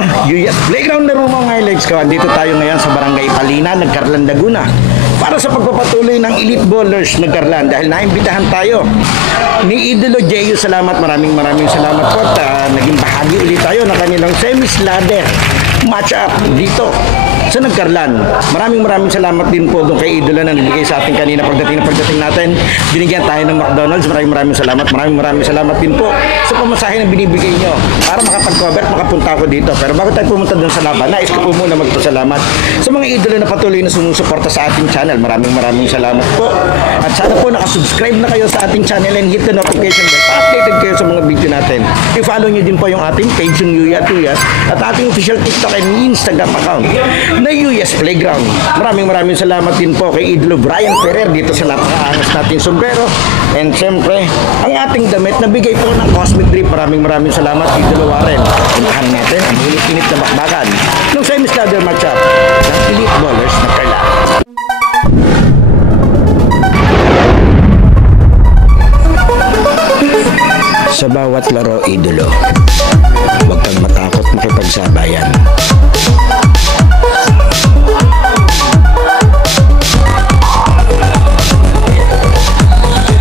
tayo. Yuyas Playground na mga highlights ko. Andito tayo ngayon sa Barangay Palina, Nagcarlan, Laguna. Para sa pagpapatuloy ng Elite Bowlers Nagcarlan. Dahil naimbitahan tayo ni Idolo Jeyo. Salamat, maraming salamat po. At naging bahagi ulit tayo ng kanilang semis-ladder match-up dito sa Nagcarlan. Maraming salamat din po doon kay Idolo na nagbigay sa atin kanina pagdating natin. Binigyan tayo ng McDonald's. Maraming salamat. Maraming salamat din po sa pamasahe na binibigay nyo para makapag-cover, makapunta ako dito. Pero bago tayo pumunta doon sa laban, nais ko po muna magpasalamat sa mga idolo na patuloy na sumusuporta sa ating channel. Maraming salamat po. At sana po nakasubscribe na kayo sa ating channel and hit the notification bell. Updated kayo sa mga video natin. I-follow nyo din po yung ating page, yung Yuya Tuyas, at ating official TikTok and Instagram account na Yuyas Playground. Maraming salamat din po kay Idolo Brian Ferrer dito sa napakaangas nating sombrero. And syempre, ang ating damit na bigay po ng Cosmic Drip. Maraming salamat Idolo Warren. Unahan natin ang init na bakbakan ng semis-ladder match-up ng Elite Bowlers Nagcarlan. Sa bawat laro, idolo, huwag kang matakot makipagsabayan.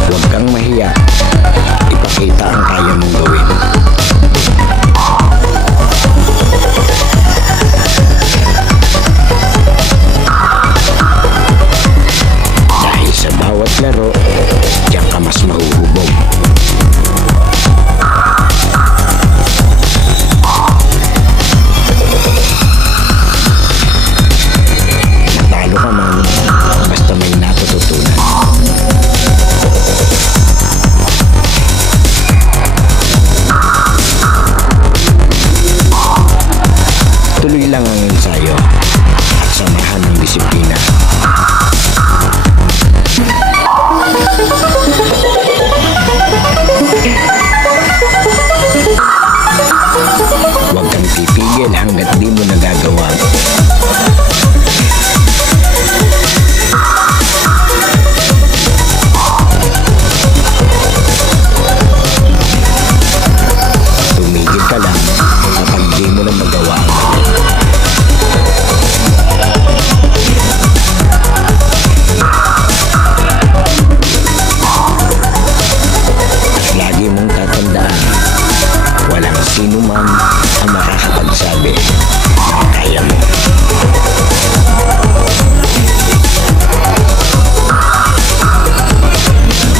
Huwag kang mahiya. Ipakita ang kaya mong gawin. Dahil sa bawat laro, diyan ka mas mahuhubog. Natalo ka man, basta may natututunan. Tuloy lang ang ensayo at samahan ng disiplina. Huwag kang pipigil hanggat di mo nagagawa. Tumigil ka lang kapag di mo na magawa. At lagi mong tatandaan, walang sino man ang makakapagsabi na kaya mo.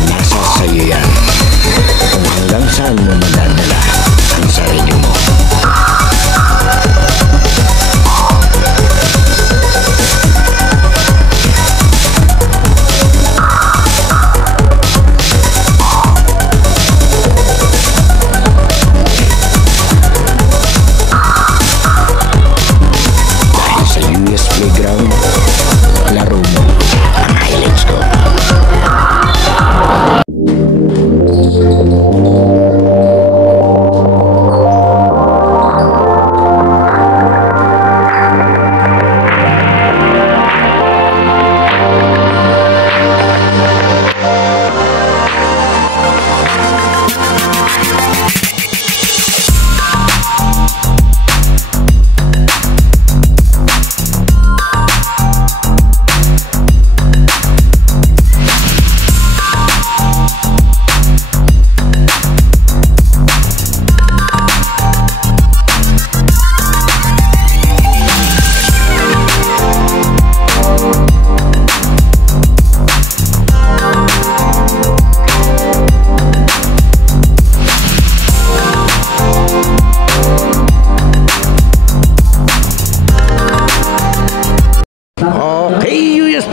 Nasa sa'yo yan kung hanggang saan mo madadala ang sarili mo. Playground, laro mo ang highlights ko.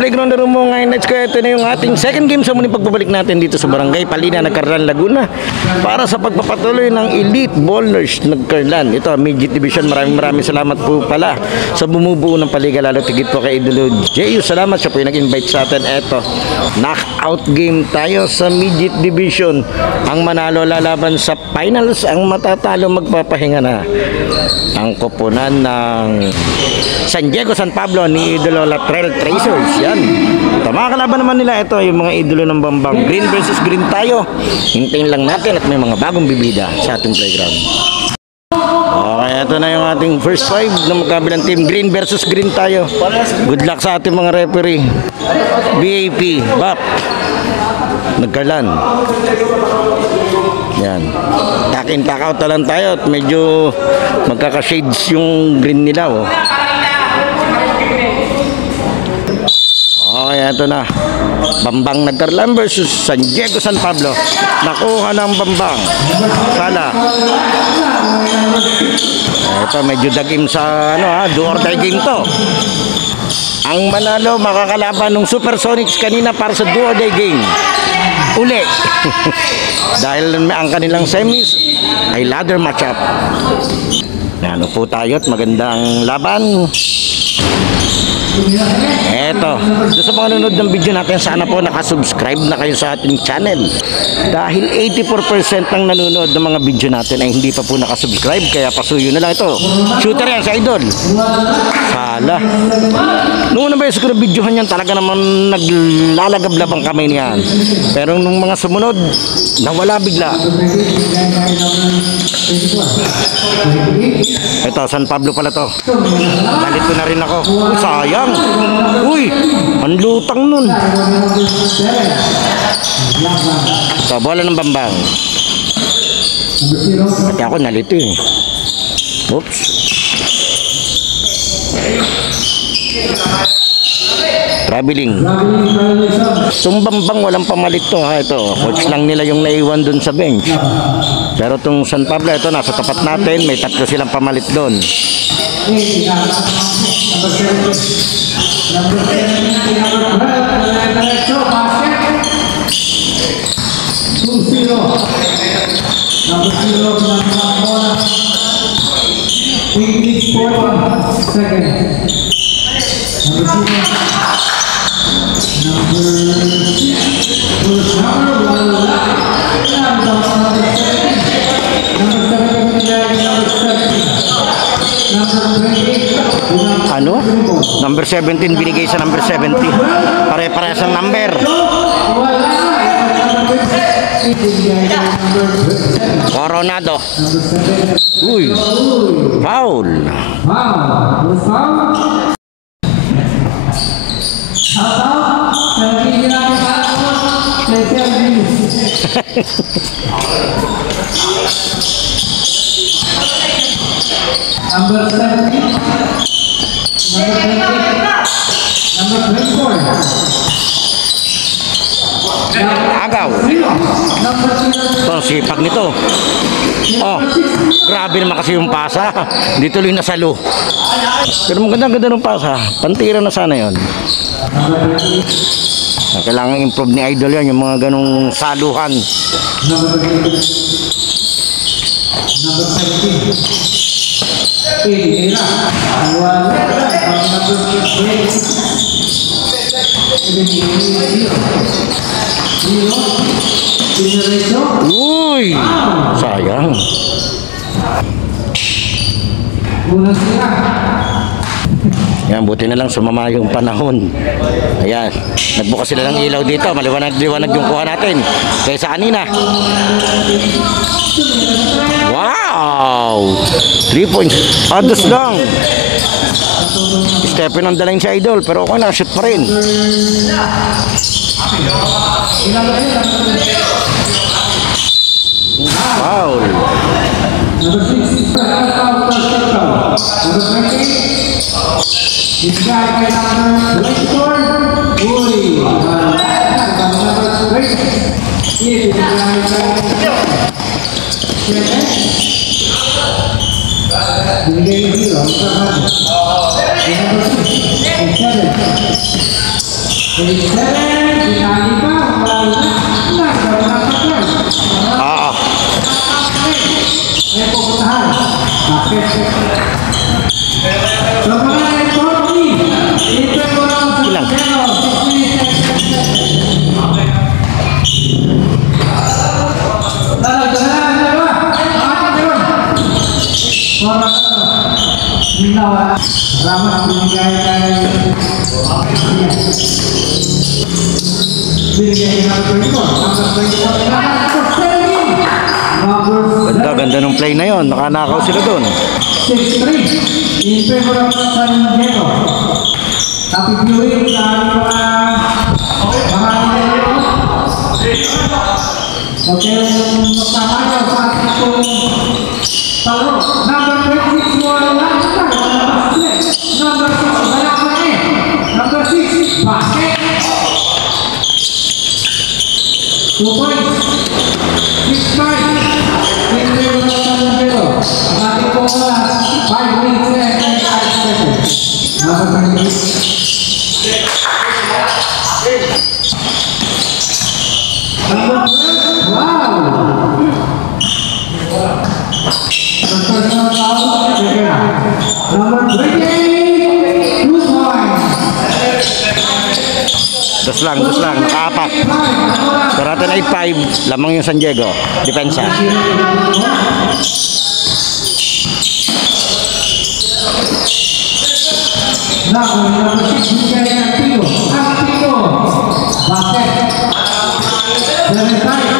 Playground na mo ngayon. Let's go. Ito na yung ating second game sa muling pagbabalik natin dito sa Barangay Palina, Nagcarlan, Laguna para sa pagpapatuloy ng Elite Bowlers Nagcarlan. Ito, Midget Division. Maraming salamat po pala sa bumubuo ng paliga, lalo tigit po kay Idolo Jeyo. Salamat siya po yung nag-invite sa atin. Ito, knockout game tayo sa Midget Division. Ang manalo lalaban sa finals, ang matatalo magpapahinga na. Ang koponan ng San Diego, San Pablo ni Idolo Latrell Tracers. Yan. Ito, mga kalaban naman nila, ito yung mga idolo ng Bambang. Green versus green tayo. Hintayin lang natin at may mga bagong bibida sa ating playground. Okay, ito Ito na yung ating first five ng magkabilang team. Green versus green tayo. Good luck sa ating mga referee. BAP, BAP. Nagkalan. Yan. Tack-in, tack-out na lang tayo at medyo magkaka-shades yung green nila. Oh. Okay, ito na. Bambang Nagkarlan versus San Diego San Pablo. Nakuha ng Bambang. Sala. Ito, medyo dagim sa do or die game to. Ang manalo makakalaban ng Supersonics kanina para sa do or die game. Uli. Dahil ang kanilang semis ay ladder matchup. Ano po tayo at magandang laban. Eto, doon sa mga nanonood ng video natin, sana po nakasubscribe na kayo sa ating channel. Dahil 84% ng nanonood ng mga video natin ay hindi pa po nakasubscribe, kaya pasuyo na lang ito. Shooter yan sa idol. Sala. Noong unang beses ko na videohan yan, talaga naman naglalagablab ang kamay niyan. Pero nung mga sumunod, nawala bigla. Ito, San Pablo pala to. Nalito na rin ako. Sayang. Uy, ang lutang nun. So, bola ng Bambang. Pati ako nalito eh. Oops. Traveling. Itong Bambang walang pamalit to ha. Ito, coach lang nila yung naiwan dun sa bench. Pero itong San Pablo, ito nasa tapat natin. May tatlo silang pamalit dun. Number 17 binigay sa number 70. Pare-parehas ang number. Coronado. Uy. Foul. Number 17. Number 24. Agaw. Ito, sipag nito. Oh, grabe naman kasi yung pasa. Hindi tuloy na salo. Pero maganda-ganda ng pasa. Pantira na sana yon. Kailangan improve ni Idol yan, yung mga ganong saluhan. Number 17. Uy, sayang. Yan, buti na lang sumama yung panahon. Ayan, nagbukas sila ng ilaw dito. Maliwanag-liwanag yung kuha natin kaysa kanina. Wow! 3 points. Ados lang. Stephen ang dalayin si Idol, pero okay na, shoot pa rin. Foul. Ganda ng play na yon. Nakanakaw sila doon. 6-3 in favor of San Diego. Happy viewing sa aming mga okay, magtamayaw sa ating pong palaro. Number 26, wala na. Number 6, wala na eh. Number 6, basket. 2 points. 6-5. In favor of San Diego. Ang ating pong 5 minutes and 5 seconds. Number 26. Number 12, wow! The personal foul, number 28, 2 points. Das lang, nakaapak. Karate na 8-5, lamang yung San Diego. Depensa. Now, number 6, Miguel Antigo. Basket. The entire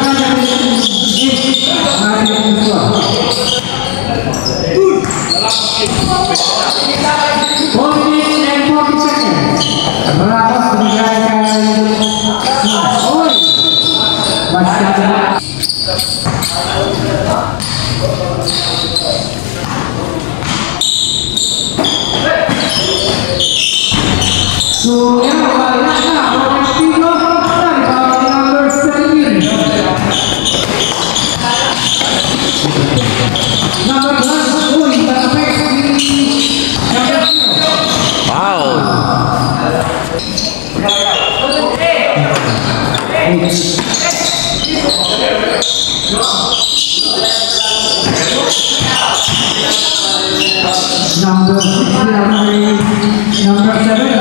so, yan, wala na. Antigo, number 17. Number 1, uy, tatapik. Wow! Number 6, number 7,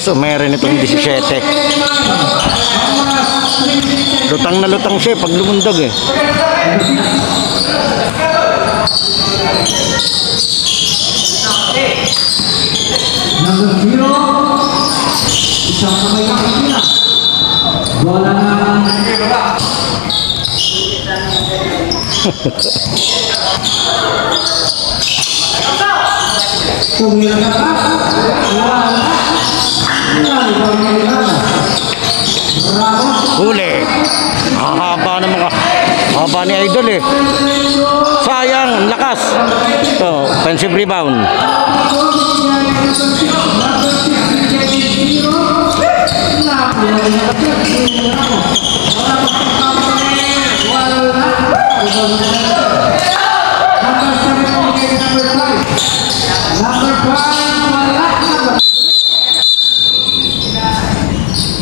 Kaso meron itong 17. Lutang na lutang siya pag lumundag eh. Number 0, isang kamay na kanina. Wala na. Tumira na pa. Wala na. Huli. Haba ni Idol eh. Sayang, lakas. Ito, offensive rebound.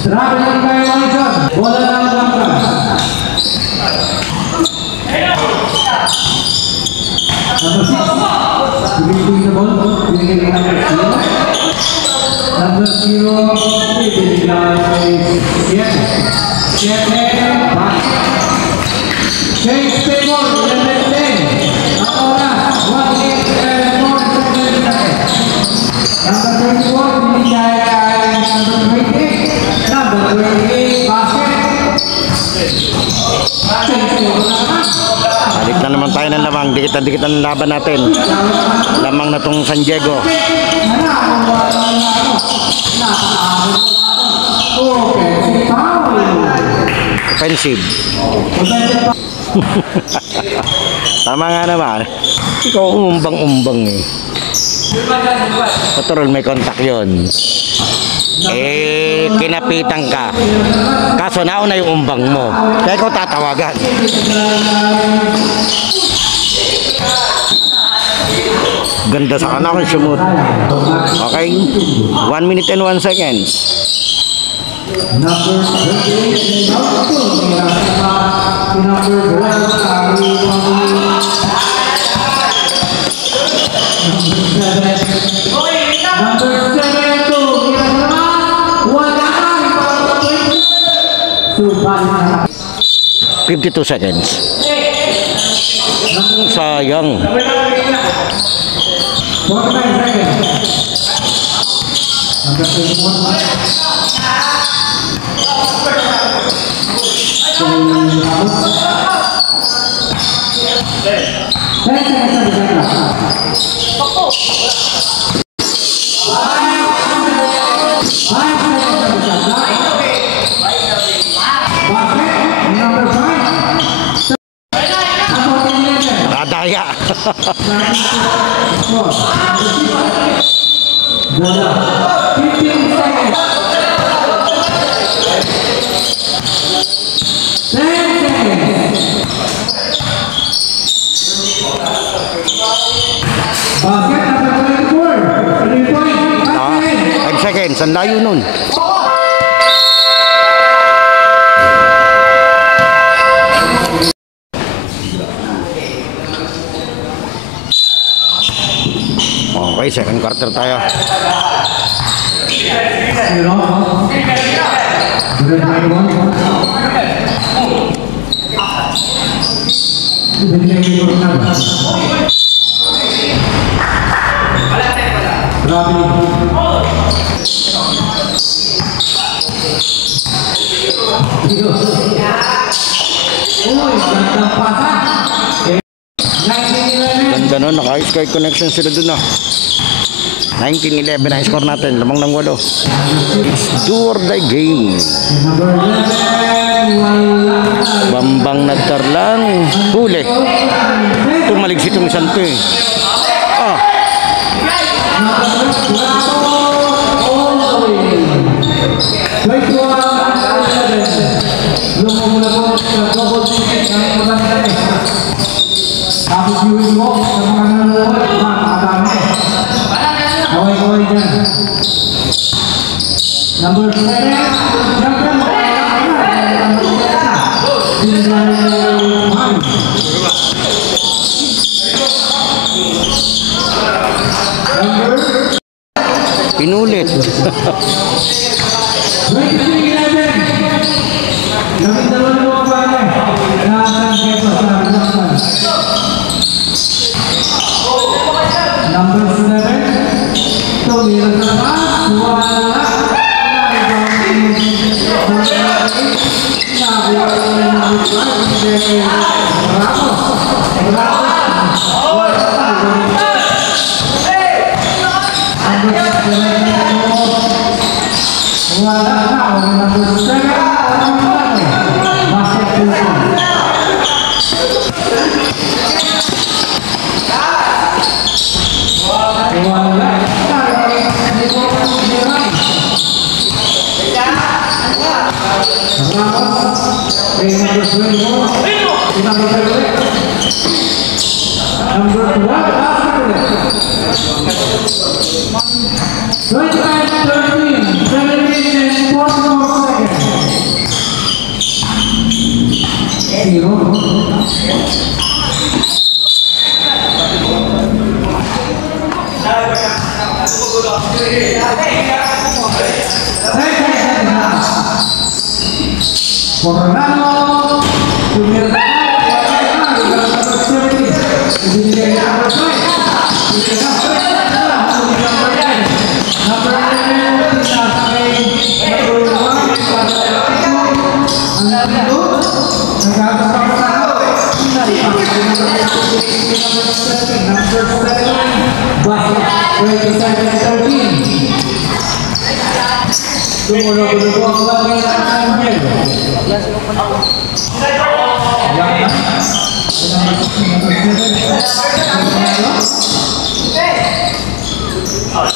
Traveling by Wallington. Bola ng Bangka. Number 6. Binigay na ball. Binigay na number 0. Binigay. Yes. Change table. 11-10. Ang oras. 1-8 more seconds. Number 24. Binigay kay number 28. Number 28, basket. Balik na naman tayo ng lamang. Dikit ang laban natin. Lamang na tong San Diego. Offensive. Tama nga naman. Ikaw umumbang-umbang eh. Patrol, may contact yun. kinapitan ka. Kaso nauna yung umbang mo. Kaya ikaw tatawagan. Ganda sa kanan kung sumut. Okay. 1 minute and 1 seconds. Number 38, number 52 seconds. Sayang. 49 seconds. Number 21. Adaya. Bola. 15 seconds. 10 seconds. Basket number 24. 3 point. 5 seconds. Ang layo nun. Okay, second quarter tayo. Ganda nun, naka-high connection sila dun ah. 19-11 ang score natin, lamang ng 8. It's do or die game. Bambang nagkarlang, huli. Tumalig si itong isang to eh. Ah. Number 7. Pinulit. 23-11. Gawin dalawa ng mga pala. Nakasan kayo sa Jackson. Number 7. Tumira sa pass. Wala. Coronado,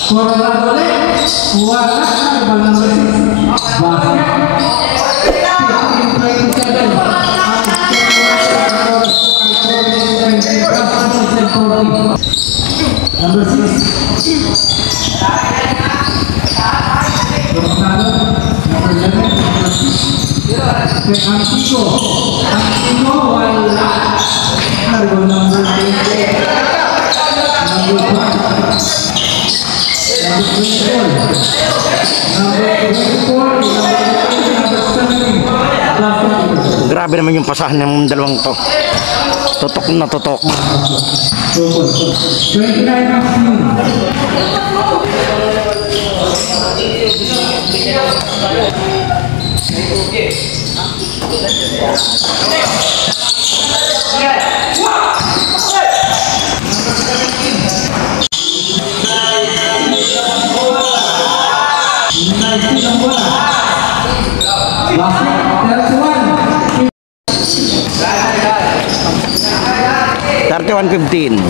Coronado Wala na ba number 6? Number 6. Antigo, wala. Number 20. Number 5. Grabe naman yung pasahan ng dalawang to. Tutok na tutok. 29 31-15.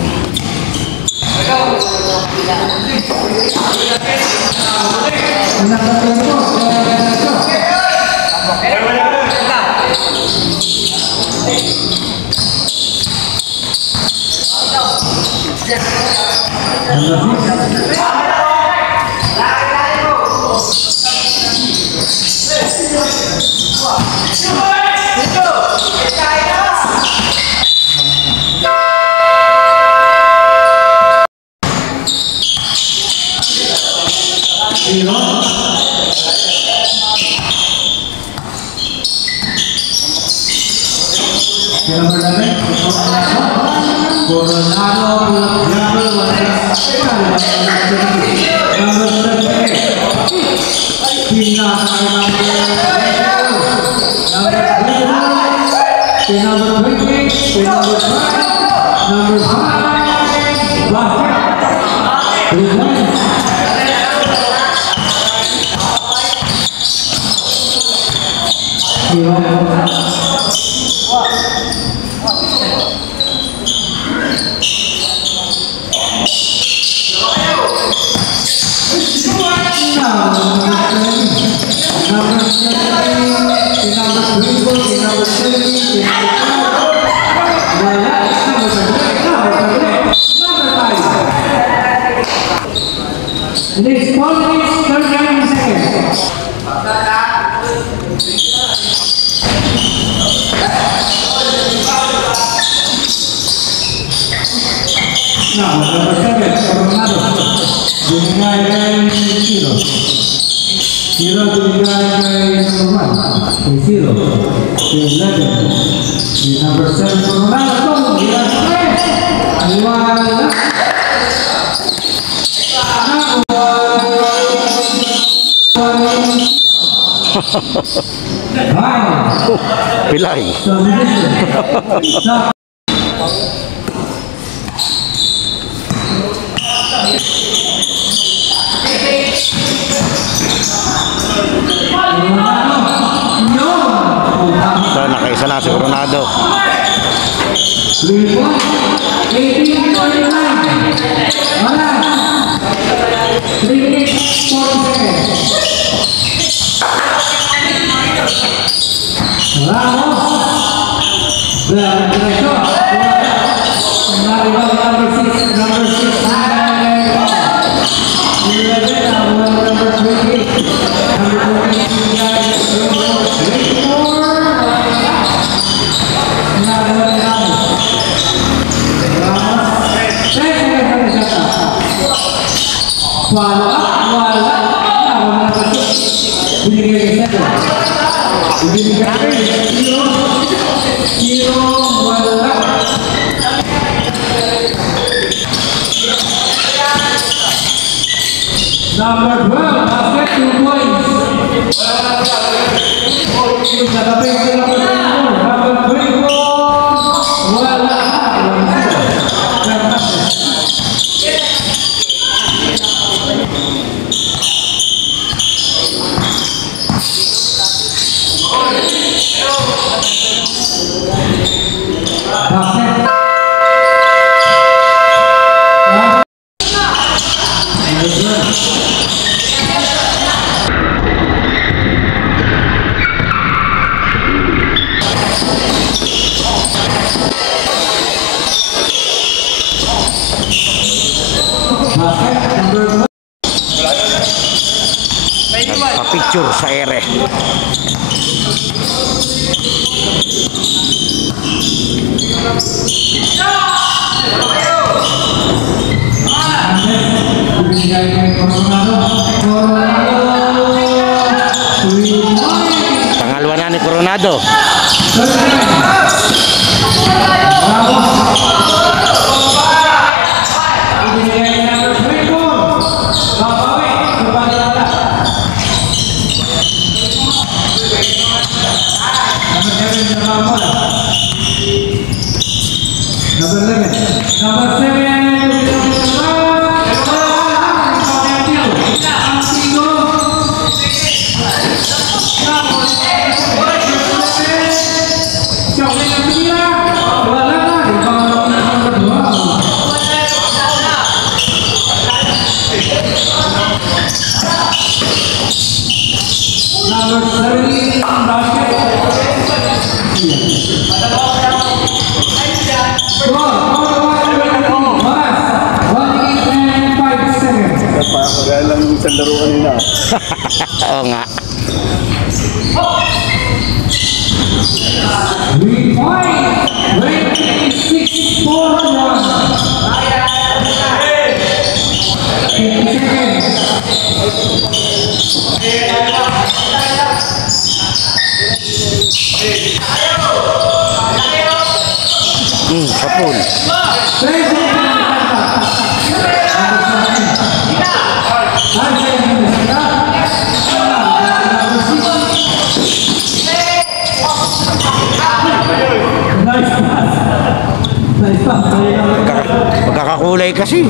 Next ball is 39 seconds. Now, number 7, Coronado. Binigay kay Zero. Zero binigay kay number 1. Kay Zero. Kay 11. Number 7, Coronado. Aliwala. Pilay. So, nakaisa na si Coronado. 29 Pangalawa na ni Coronado. Kaya lang yung isang laro kanina. Oo nga. Kapul. Magkakakulay kasi.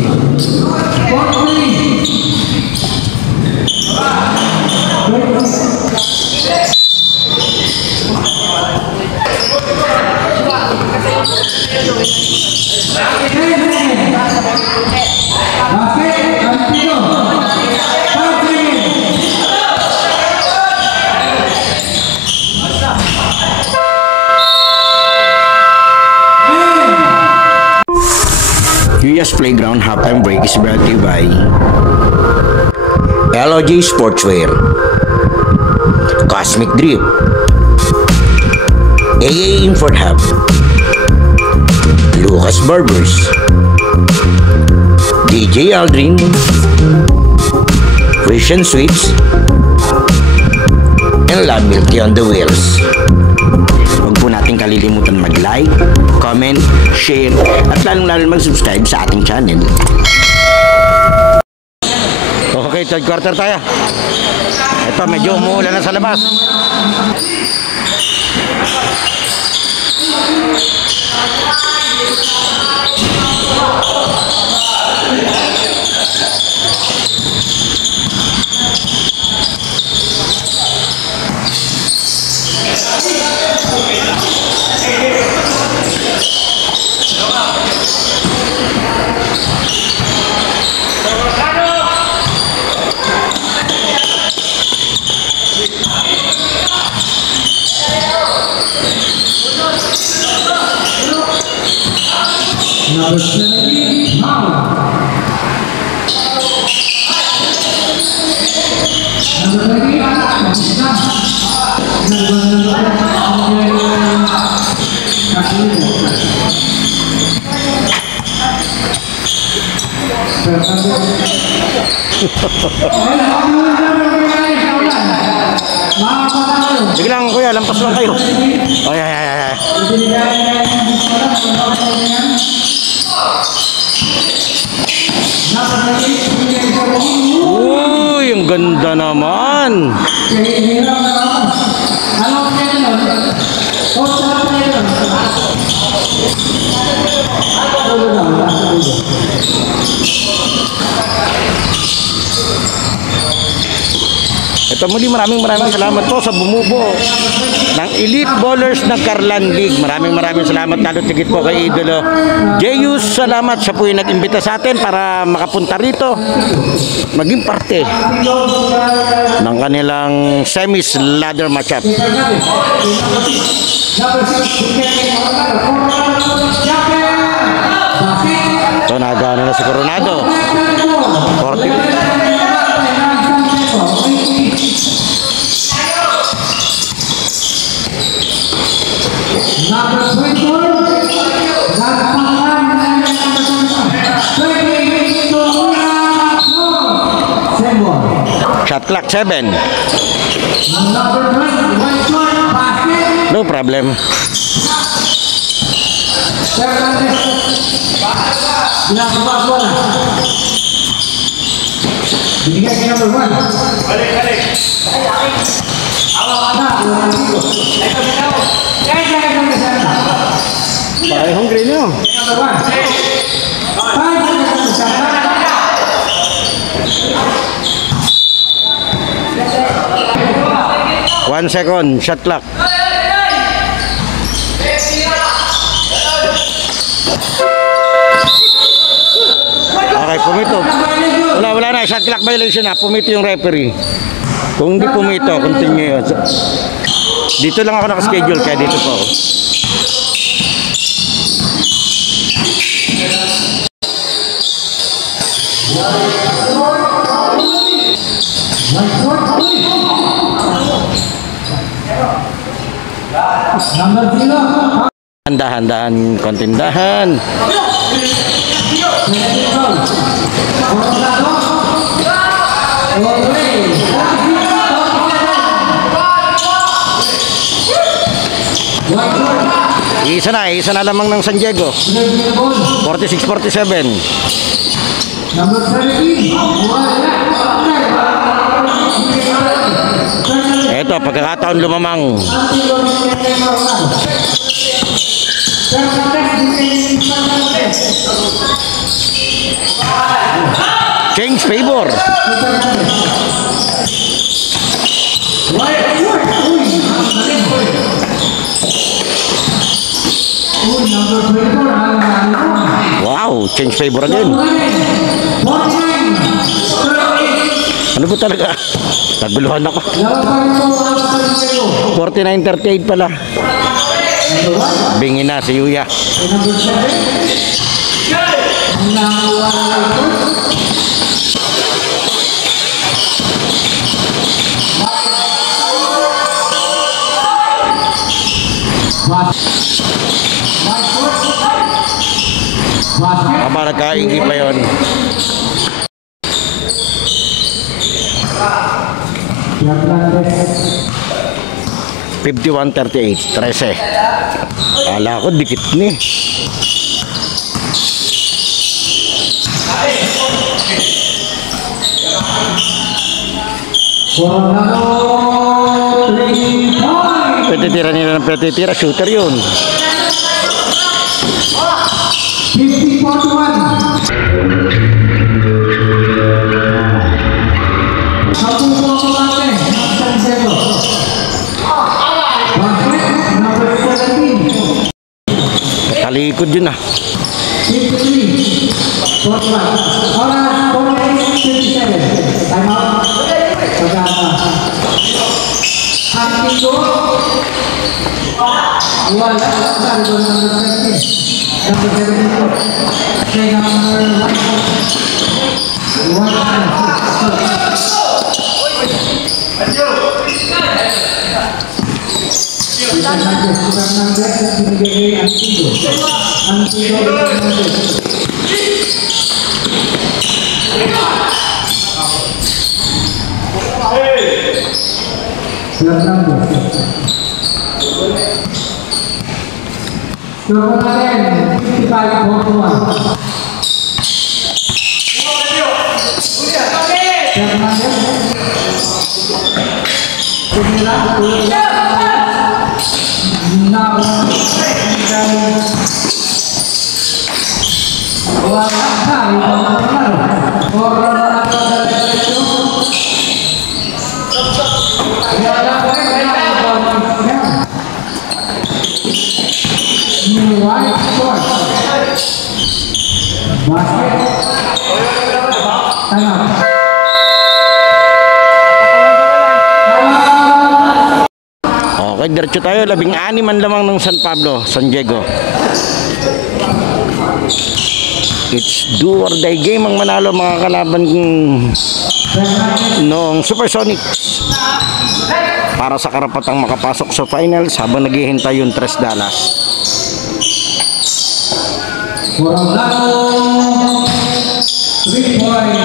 UES Playground halftime break is brought to you by LOG Sportswear, Cosmic Drip, AA Import Hub, Lucas Barbers, DJ Aldrin, Christian Sweets, and La Milky on the Wheels. Huwag po natin kalilimutan mag-like, comment, share, at lalong-lalo mag-subscribe sa ating channel. Okay, third quarter tayo. Ito, medyo umuulan na sa labas. Number 17, Mao. Number 20, Sige lang kuya, lampas lang kayo. Ay, ay, ay, ay. Uy, ang ganda naman. Ito muli, maraming salamat po sa bumubuo ng Elite Ballers ng Carlan League. Maraming salamat lalo tigit po kay Idolo Jeyus. Salamat, siya po yung nag-imbita sa atin para makapunta rito, maging parte ng kanilang semis ladder matchup. Ito, nagano na si Coronado. 40. Number 24, Gagpanglan, Shot clock 7. Number 1, white short, basket. No problem. Fernandez. Binababa bola. Binigay kay number 1. Balik. Awak na. Parehong green yun. Number 1. 1 second. Shot clock. Okay, pumito. Wala na. Shot clock violation na. Pumito yung referee. Kung hindi pumito, continue yun. Dito lang ako nakaschedule kaya dito po ako. Number 0. Dahan-dahan, konting dahan. Isa na lamang ng San Diego. 46-47. Number 17. Ito, pagkakataon lumamang. Change favor. Wow, change favor again. Ano ba talaga? Naguluhan ako. 49-38 pala. Bingin na si Yuya. Tama, nagkaingi pa yun. Fernandez. 51-38, 13. Kala ko dikit ni. Petitira nila ng petitira, shooter yun. 50-41. Talikod yun ah. 53. Oras 48-57. Time out. Pagkama. Antigo. Wala. Sabi ko number 17. Number 74. Kay number Okay, diretso tayo. 16 man lamang ng San Pablo, San Diego. It's do or die game ang manalo mga kalaban noong Supersonics. para sa karapatang makapasok sa finals habang naghihintay yung Tres Dallas. Coronado 3 point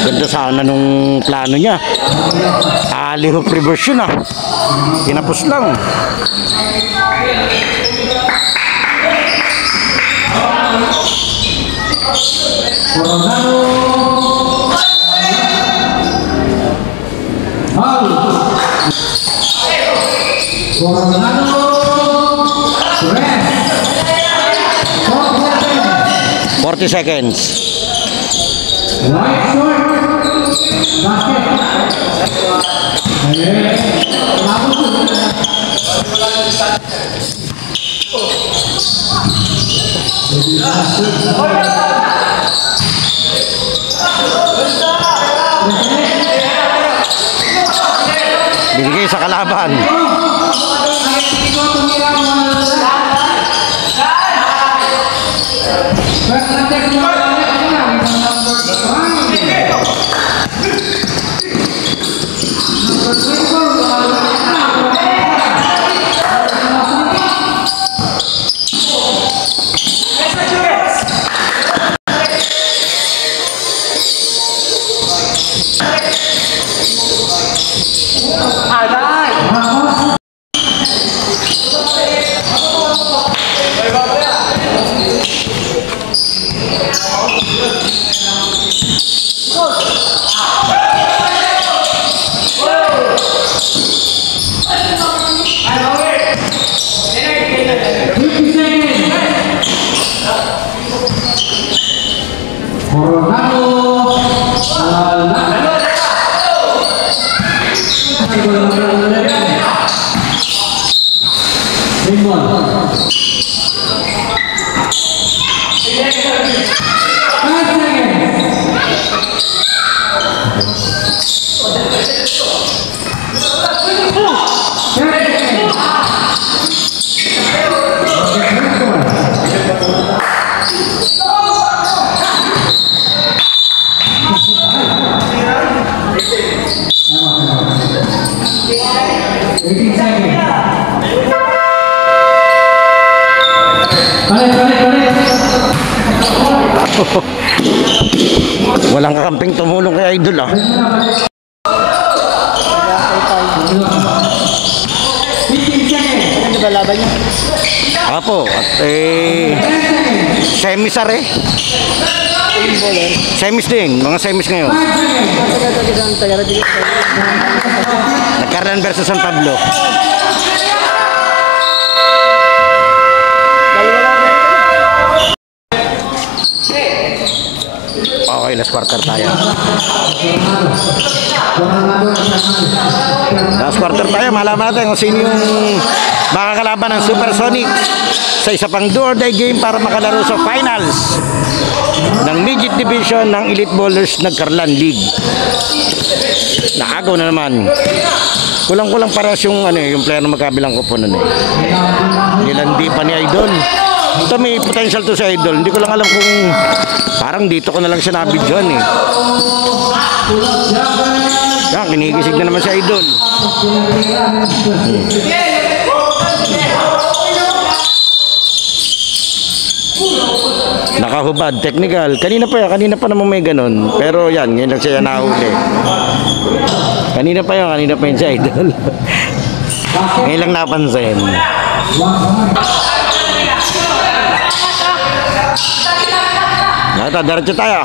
Ganda sana nung plano niya. Little reverse yun ah. Tinapos lang. Coronado 40 seconds. Right short basket. Binigay sa kalaban. Walang kakamping tumulong kay Idol ah. Apo, at semis are. Semis din, mga semis ngayon. Nagkaroon versus San Pablo. Okay, last quarter tayo. Last quarter tayo, malaman natin kung sino yung makakalaban ng Supersonics sa isa pang do-or-die game para makalaro sa finals ng midget division ng Elite Ballers Nagkarlan League. Naagaw na naman. Kulang-kulang parehas yung yung player na magkabilang koponan eh. Nilandi pa ni Idol. Ito may potential to sa Idol. Hindi ko lang alam kung parang dito ko na lang siya nabidyoan eh. Yan, kinigisig na naman si Idol. Nakahubad, technical. Kanina pa naman may ganun. Pero yan, ngayon lang siya nahuli. Kanina pa yun si Idol. Ngayon lang napansin. Ito, diretso tayo.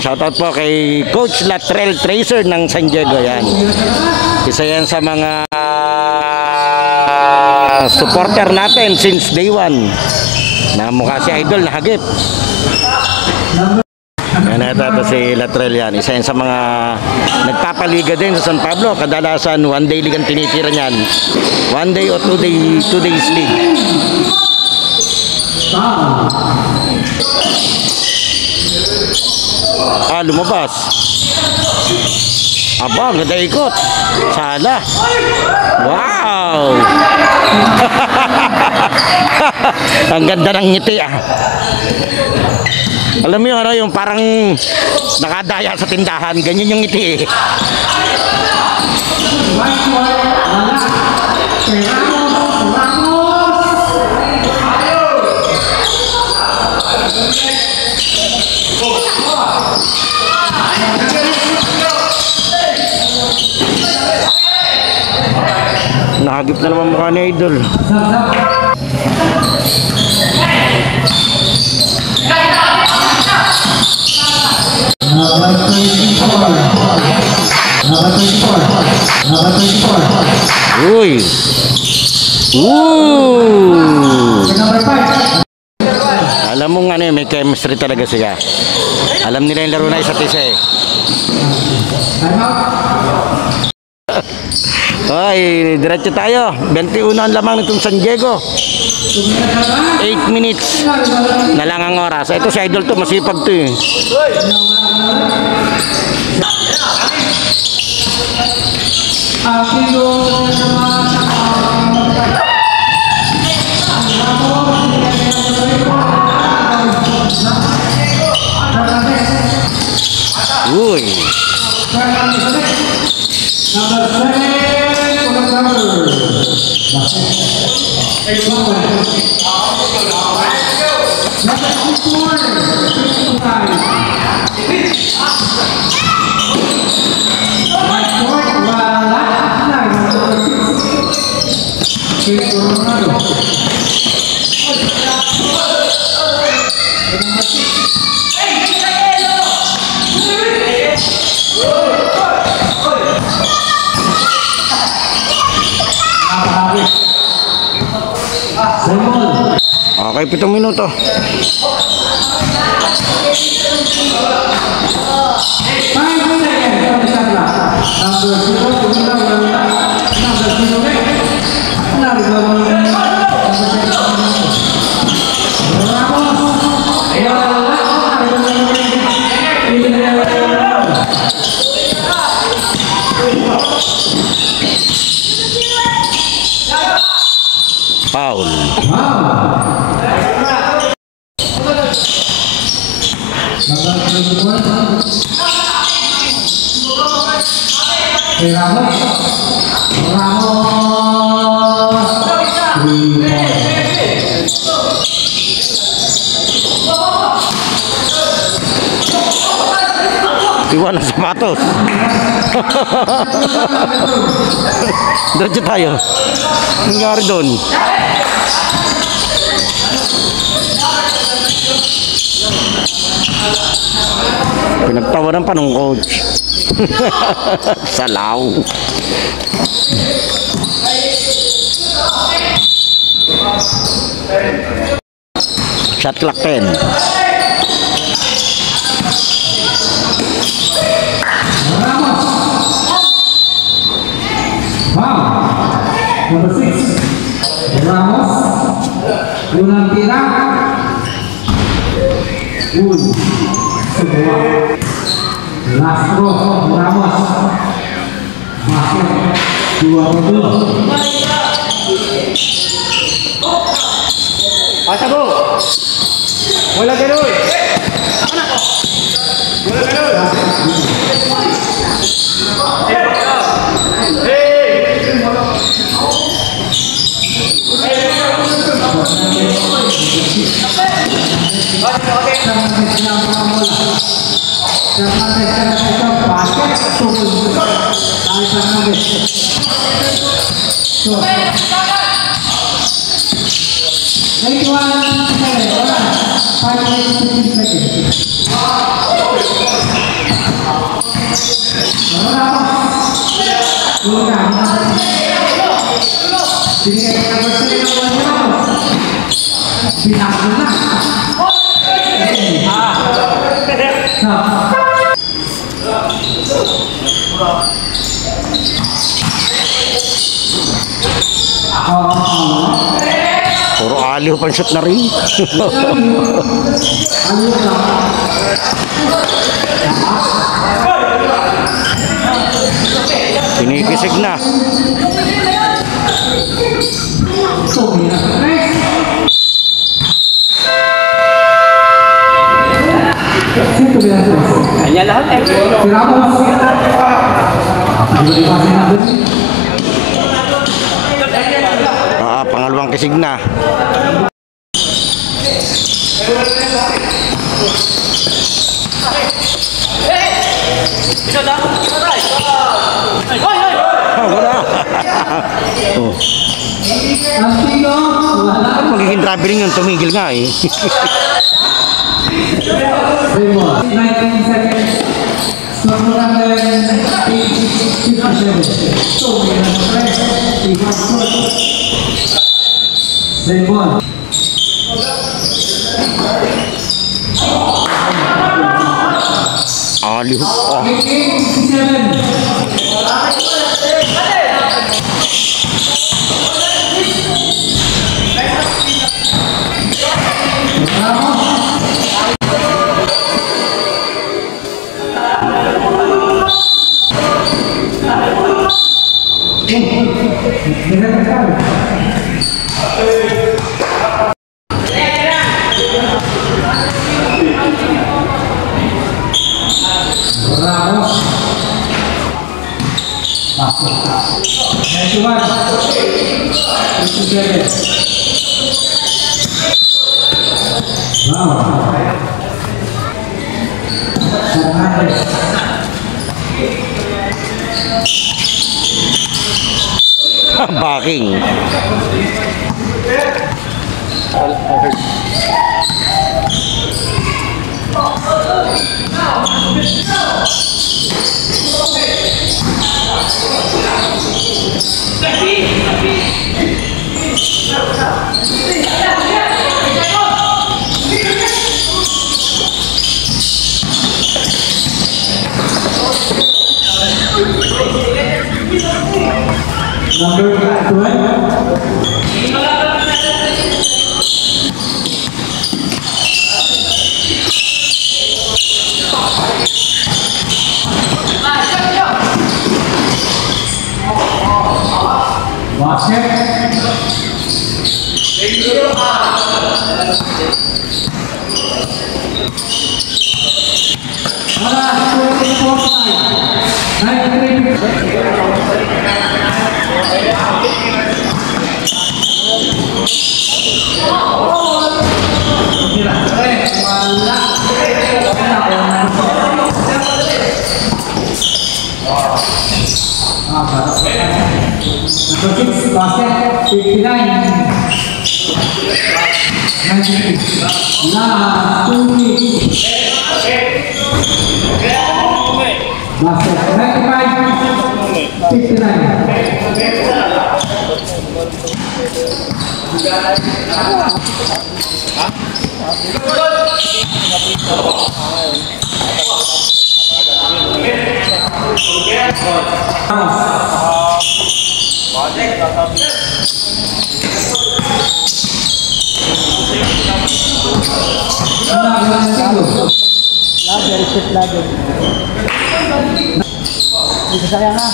Shoutout po kay Coach Latrell Tracer ng San Diego. Yan. Isa yan sa mga supporter natin since day one. Na mukha si Idol, nakagip. Yan, ito si Latrell yan. Isa yan sa mga nagpapaliga din sa San Pablo. Kadalasan, one day league ang tinitira niyan. One day o two days league. Lumabas. Aba, ang ganda ikot. Sala. Wow! Ang ganda ng ngiti ah. Alam mo yun, yung parang nakadaya sa tindahan. Ganyan yung ngiti eh. Nakagip na naman mukha ni Idol. Uy! Alam mo nga may chemistry talaga siya. Alam nila yung laro na isa't isa eh. Ay, diretso tayo. 21 ang lamang nitong San Diego. 8 minutes na lang ang oras. Ito si Idol to, masipag to eh. Uy. Okay, 7 minuto. Foul. Iwan ang sapatos. Diretso tayo. Ang nangyari doon? Pinagtawanan pa ng coach. Salaw. Shot clock 10. Number 6, Ramos. Unang tira. Sebuah. Last throw, Ramos. Masuk 2-2. Asa bro. Wala ganun. Wala ganun. Hey. Fernandez na mga bola. Fernandez na ito. Basket. Tugod. Ay Fernandez. So. 81. Wala. 5 minutes 15 seconds. Puro aliw pang shoot na rin. Kinikisig na. Kanya lahat eh. Pangalawang kisig na. Wala. Oh. Magiging traveling yung tumigil nga eh. 19 seconds. Aliw pa. Backing. Number 12. Number 6, basket, 59. 96. Last 2 minutes. Basket, 95, 59. Lager, shit lager. Bisa saya na.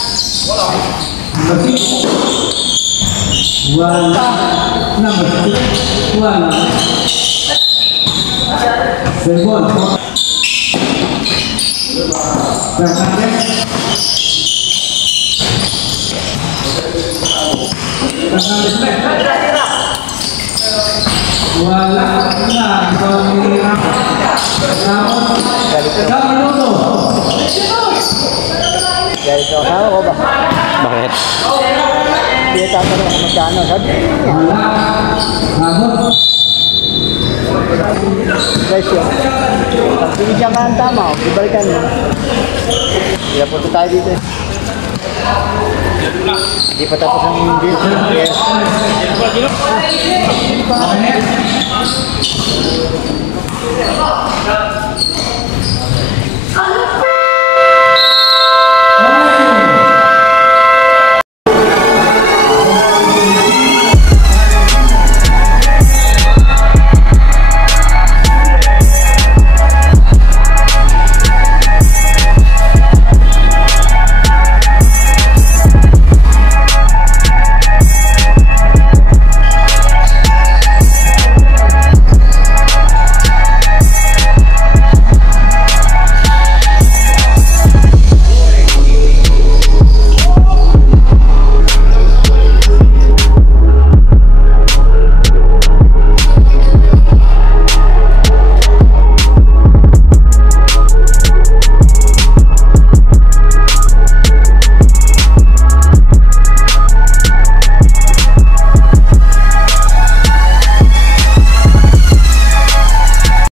Wala. Number 6. Wala. Sebol. Fernandez. Fernandez. Wala. Wala. Galit ako. Sama ko ba? Bakit? Hindi tatanong ako magkano. Sabi niya. Presyo. Pag binigyan ka ng tama, ibalikan mo. Kaya punta tayo dito. Hindi pa tapos ang business. Yes.